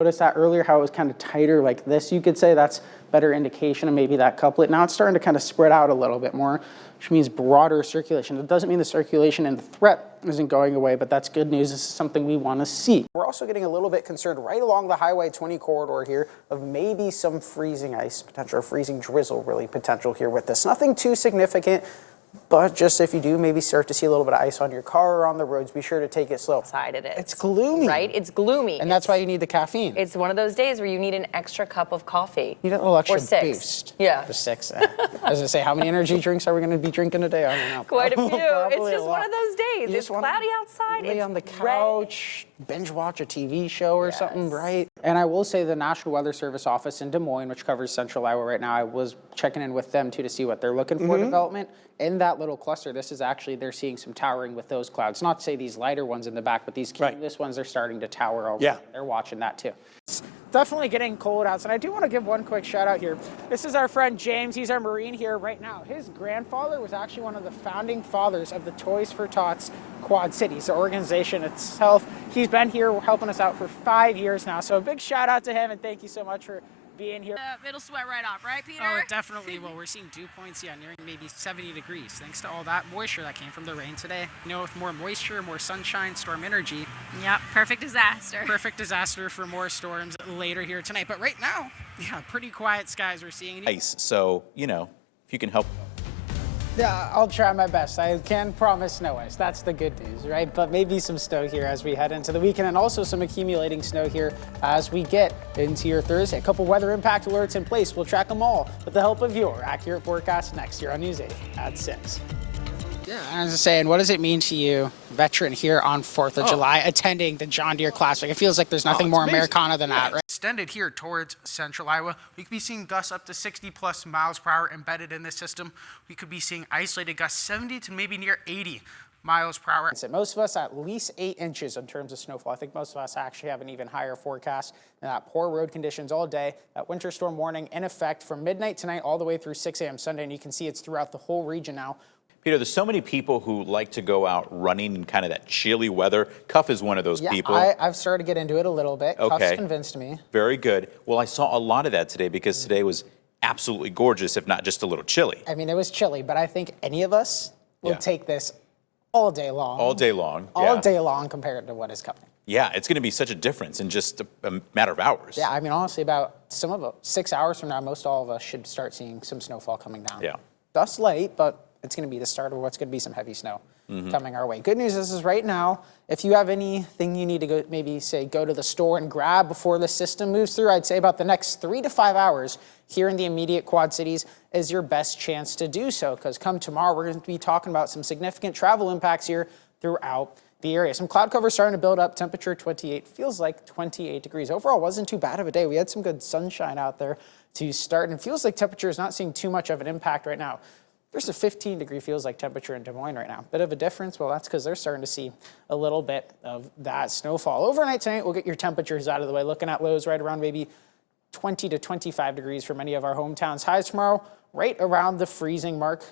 Notice that earlier how it was kind of tighter like this, you could say. That's better indication of maybe that couplet. Now it's starting to kind of spread out a little bit more, which means broader circulation. It doesn't mean the circulation and the threat isn't going away, but that's good news. This is something we want to see. We're also getting a little bit concerned right along the Highway 20 corridor here of maybe some freezing ice potential, or freezing drizzle really potential here with this. Nothing too significant, but just if you do maybe start to see a little bit of ice on your car or on the roads, be sure to take it slow. Outside it is. It's gloomy. Right? It's gloomy. And that's why you need the caffeine. It's one of those days where you need an extra cup of coffee. You need a little extra or 6. boost. Yeah. For 6. I was going to say, how many energy drinks are we going to be drinking today? I don't know. Quite a few. It's Probably just one of those days. It's cloudy outside. Lay It's on the couch, binge watch a TV show or something, right? And I will say the National Weather Service office in Des Moines, which covers Central Iowa right now, I was checking in with them too to see what they're looking for development. In that little cluster, this is actually, they're seeing some towering with those clouds. Not to say these lighter ones in the back, but these cumulus ones are starting to tower over. Yeah. They're watching that too. It's definitely getting cold outside. I do want to give one quick shout out here. This is our friend James. He's our Marine here right now. His grandfather was actually one of the founding fathers of the Toys for Tots Quad Cities, the organization itself. He's been here helping us out for 5 years now. So a big shout out to him and thank you so much for being here. It'll sweat right off, right, Peter? Oh, it definitely will. We're seeing dew points, nearing maybe 70 degrees, thanks to all that moisture that came from the rain today. With more moisture, more sunshine, storm energy. Yep, perfect disaster. Perfect disaster for more storms later here tonight. But right now, pretty quiet skies we're seeing. Ice, so, if you can help. Yeah, I'll try my best. I can promise no ice. That's the good news, right? But maybe some snow here as we head into the weekend, and also some accumulating snow here as we get into your Thursday. A couple weather impact alerts in place. We'll track them all with the help of your accurate forecast next year on News 8 at 6. Yeah, I was just saying, what does it mean to you, veteran here on 4th of July, attending the John Deere Classic? It feels like there's nothing more amazing. Americana than that, right? Extended here towards central Iowa, we could be seeing gusts up to 60 plus miles per hour embedded in this system. We could be seeing isolated gusts 70 to maybe near 80 miles per hour. Most of us at least 8 inches in terms of snowfall. I think most of us actually have an even higher forecast. And that poor road conditions all day. That winter storm warning in effect from midnight tonight all the way through 6 a.m. Sunday. And you can see it's throughout the whole region now. Peter, there's so many people who like to go out running in kind of that chilly weather. Cuff is one of those people. I've started to get into it a little bit. Okay. Cuff's convinced me. Very good. Well, I saw a lot of that today because today was absolutely gorgeous, if not just a little chilly. I mean, it was chilly, but I think any of us will take this all day long. All day long. All day long compared to what is coming. Yeah, it's going to be such a difference in just a matter of hours. Yeah, I mean, honestly, about 6 hours from now, most all of us should start seeing some snowfall coming down. Yeah. Dust light, but it's going to be the start of what's going to be some heavy snow coming our way. Good news is right now, if you have anything you need to go, maybe say go to the store and grab before the system moves through, I'd say about the next 3 to 5 hours here in the immediate Quad Cities is your best chance to do so, because come tomorrow, we're going to be talking about some significant travel impacts here throughout the area. Some cloud cover starting to build up, temperature 28, feels like 28 degrees. Overall, wasn't too bad of a day. We had some good sunshine out there to start, and feels like temperature is not seeing too much of an impact right now. There's a 15-degree feels like temperature in Des Moines right now. Bit of a difference. Well, that's because they're starting to see a little bit of that snowfall. Overnight tonight, we'll get your temperatures out of the way. Looking at lows right around maybe 20 to 25 degrees for many of our hometowns. Highs tomorrow, right around the freezing mark.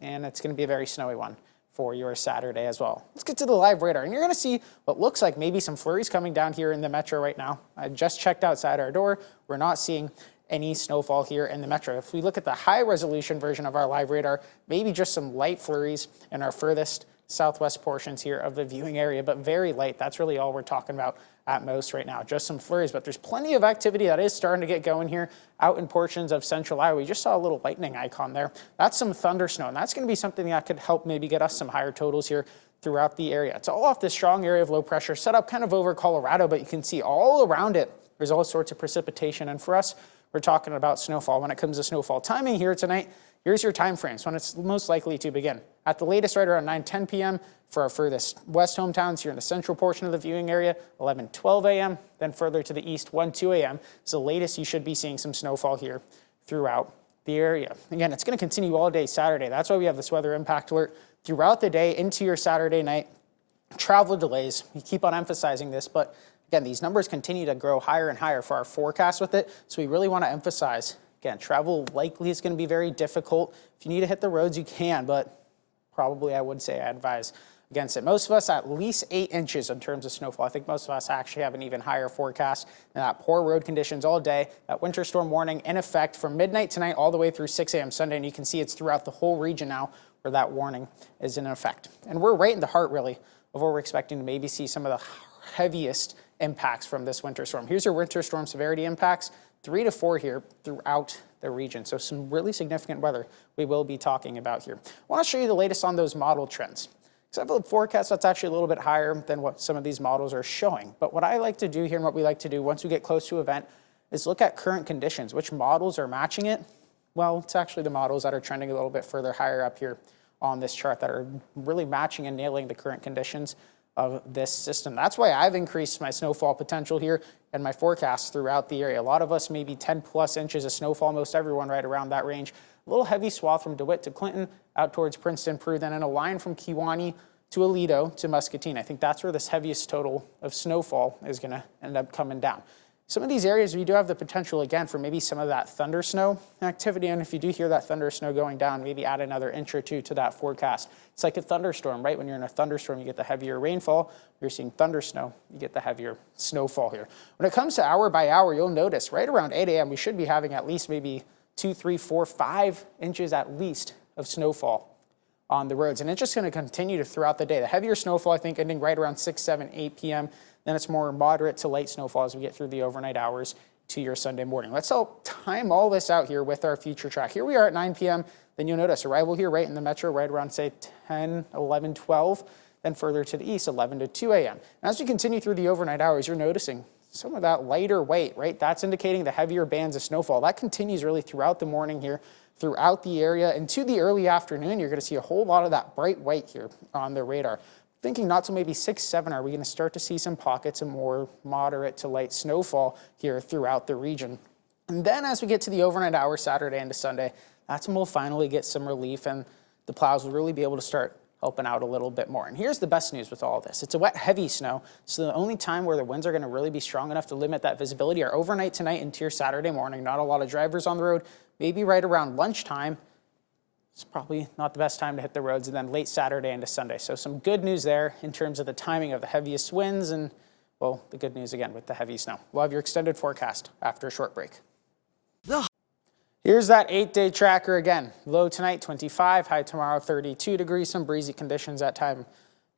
And it's going to be a very snowy one for your Saturday as well. Let's get to the live radar. And you're going to see what looks like maybe some flurries coming down here in the metro right now. I just checked outside our door. We're not seeing any snowfall here in the metro. If we look at the high resolution version of our live radar, maybe just some light flurries in our furthest southwest portions here of the viewing area, but very light. That's really all we're talking about at most right now, just some flurries, but there's plenty of activity that is starting to get going here out in portions of central Iowa. We just saw a little lightning icon there. That's some thunder snow, and that's going to be something that could help maybe get us some higher totals here throughout the area. It's all off this strong area of low pressure set up kind of over Colorado, but you can see all around it, there's all sorts of precipitation, and for us, we're talking about snowfall. When it comes to snowfall timing here tonight, here's your time frames when it's most likely to begin. At the latest, right around 9:10 p.m. for our furthest west hometowns here in the central portion of the viewing area, 11:12 a.m., then further to the east, 1:02 a.m. So the latest, you should be seeing some snowfall here throughout the area. Again, it's going to continue all day Saturday. That's why we have this weather impact alert throughout the day into your Saturday night. Travel delays, we keep on emphasizing this, but again, these numbers continue to grow higher and higher for our forecast with it, so we really want to emphasize, again, travel likely is going to be very difficult. If you need to hit the roads, you can, but probably I would say I advise against it. Most of us at least 8 inches in terms of snowfall. I think most of us actually have an even higher forecast. And that poor road conditions all day. That winter storm warning in effect from midnight tonight all the way through 6 a.m. Sunday. And you can see it's throughout the whole region now where that warning is in effect. And we're right in the heart, really, of where we're expecting to maybe see some of the heaviest impacts from this winter storm. Here's your winter storm severity impacts, 3 to 4 here throughout the region. So some really significant weather we will be talking about here. I want to show you the latest on those model trends. Because I have a forecast that's actually a little bit higher than what some of these models are showing. But what I like to do here and what we like to do once we get close to an event is look at current conditions. Which models are matching it? Well, it's actually the models that are trending a little bit further higher up here on this chart that are really matching and nailing the current conditions of this system. That's why I've increased my snowfall potential here and my forecast throughout the area. A lot of us maybe 10 plus inches of snowfall, most everyone right around that range. A little heavy swath from DeWitt to Clinton, out towards Princeton, Peru, then in a line from Kewaunee to Aledo to Muscatine. I think that's where this heaviest total of snowfall is going to end up coming down. Some of these areas, we do have the potential, again, for maybe some of that thunder snow activity. And if you do hear that thunder snow going down, maybe add another inch or two to that forecast. It's like a thunderstorm, right? When you're in a thunderstorm, you get the heavier rainfall. When you're seeing thunder snow, you get the heavier snowfall here. When it comes to hour by hour, you'll notice right around 8 a.m., we should be having at least maybe 2, 3, 4, 5 inches at least of snowfall on the roads. And it's just going to continue throughout the day. The heavier snowfall, I think, ending right around 6, 7, 8 p.m. Then it's more moderate to light snowfall as we get through the overnight hours to your Sunday morning. Let's help time all this out here with our future track. Here we are at 9 p.m. Then you'll notice arrival here right in the metro, right around, say, 10, 11, 12. Then further to the east, 11 to 2 a.m. And as we continue through the overnight hours, you're noticing some of that lighter weight, right? That's indicating the heavier bands of snowfall. That continues really throughout the morning here, throughout the area. And to the early afternoon, you're going to see a whole lot of that bright white here on the radar. Thinking not till maybe 6, 7, are we going to start to see some pockets of more moderate to light snowfall here throughout the region. And then as we get to the overnight hours, Saturday into Sunday, that's when we'll finally get some relief and the plows will really be able to start helping out a little bit more. And here's the best news with all of this. It's a wet, heavy snow, so the only time where the winds are going to really be strong enough to limit that visibility are overnight tonight into your Saturday morning. Not a lot of drivers on the road, maybe right around lunchtime. It's probably not the best time to hit the roads, and then late Saturday into Sunday. So some good news there in terms of the timing of the heaviest winds and, well, the good news again with the heavy snow. We'll have your extended forecast after a short break. Here's that 8-day tracker again. Low tonight, 25, high tomorrow, 32 degrees, some breezy conditions at time,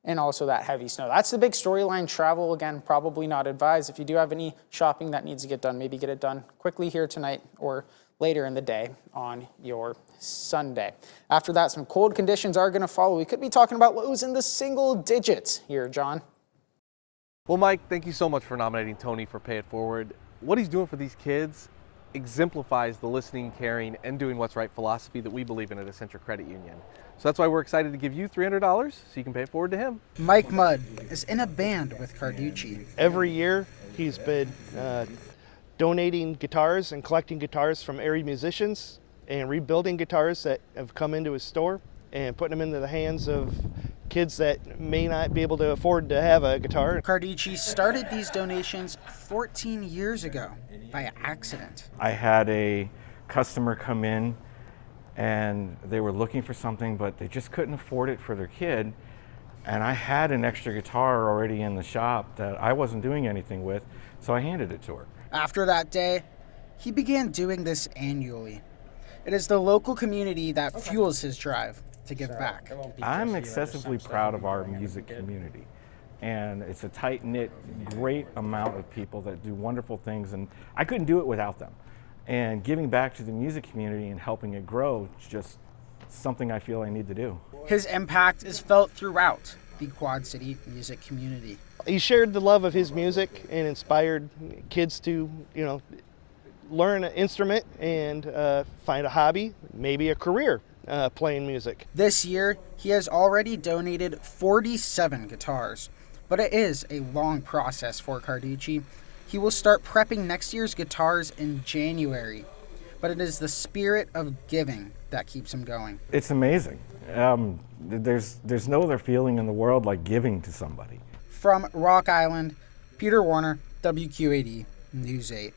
and also that heavy snow. That's the big storyline. Travel, again, probably not advised. If you do have any shopping that needs to get done, maybe get it done quickly here tonight or later in the day on your Sunday. After that, some cold conditions are going to follow. We could be talking about lows in the single digits here, John. Well, Mike, thank you so much for nominating Tony for Pay It Forward. What he's doing for these kids exemplifies the listening, caring, and doing what's right philosophy that we believe in at Accenture Credit Union. So that's why we're excited to give you $300 so you can pay it forward to him. Mike Mudd is in a band with Carducci. Every year he's been donating guitars and collecting guitars from area musicians and rebuilding guitars that have come into his store and putting them into the hands of kids that may not be able to afford to have a guitar. Carducci started these donations 14 years ago by accident. I had a customer come in and they were looking for something, but they just couldn't afford it for their kid. And I had an extra guitar already in the shop that I wasn't doing anything with, so I handed it to her. After that day, he began doing this annually. It is the local community that fuels his drive to give back. I'm excessively proud of our music community. And it's a tight-knit, great amount of people that do wonderful things, and I couldn't do it without them. And giving back to the music community and helping it grow is just something I feel I need to do. His impact is felt throughout the Quad City music community. He shared the love of his music and inspired kids to, learn an instrument and find a hobby, maybe a career playing music. This year, he has already donated 47 guitars, but it is a long process for Carducci. He will start prepping next year's guitars in January, but it is the spirit of giving that keeps him going. It's amazing. There's no other feeling in the world like giving to somebody. From Rock Island, Peter Warner, WQAD News 8.